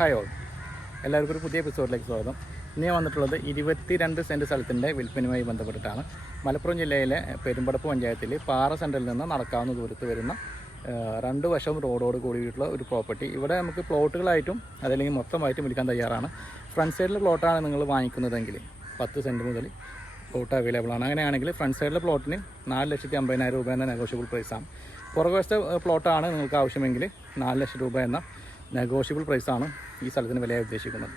Hi all, എല്ലാവർക്കും ഒരു പുതിയ എപ്പിസോഡിലേക്ക് സ്വാഗതം. ഇന്ന് ഞാൻ വന്നിട്ടുള്ളത് 22 സെൻറ്റ് സ്ഥലത്തിൻ്റെ വിൽപ്പനയുമായി ബന്ധപ്പെട്ടിട്ടാണ്. മലപ്പുറം ജില്ലയിലെ പെരുമ്പടപ്പ് പഞ്ചായത്തിൽ പാറ സെൻറ്ററിൽ നിന്ന് നടക്കാവുന്ന ദൂരത്ത് വരുന്ന 2 വശം റോഡോട് കൂടിയിട്ടുള്ള ഒരു പ്രോപ്പർട്ടി. ഇവിടെ നമുക്ക് പ്ലോട്ടുകളായിട്ടും അതല്ലെങ്കിൽ മൊത്തമായിട്ടും വിൽക്കാൻ തയ്യാറാണ്. ഫ്രണ്ട് സൈഡിലെ പ്ലോട്ടാണ് നിങ്ങൾ വാങ്ങിക്കുന്നതെങ്കിൽ 10 സെൻറ്റ് മുതൽ പ്ലോട്ട് അവൈലബിൾ ആണ്. അങ്ങനെയാണെങ്കിൽ ഫ്രണ്ട് സൈഡിലെ പ്ലോട്ടിന് 4,50,000 രൂപ എന്ന നെഗോഷ്യബിൾ പ്രൈസാണ്. പുറകുവശത്തെ പ്ലോട്ടാണ് നിങ്ങൾക്ക് ആവശ്യമെങ്കിൽ 4 ലക്ഷം രൂപ എന്ന നെഗോഷ്യബിൾ പ്രൈസാണ് ഈ സ്ഥലത്തിന് വിലയായി ഉദ്ദേശിക്കുന്നത്.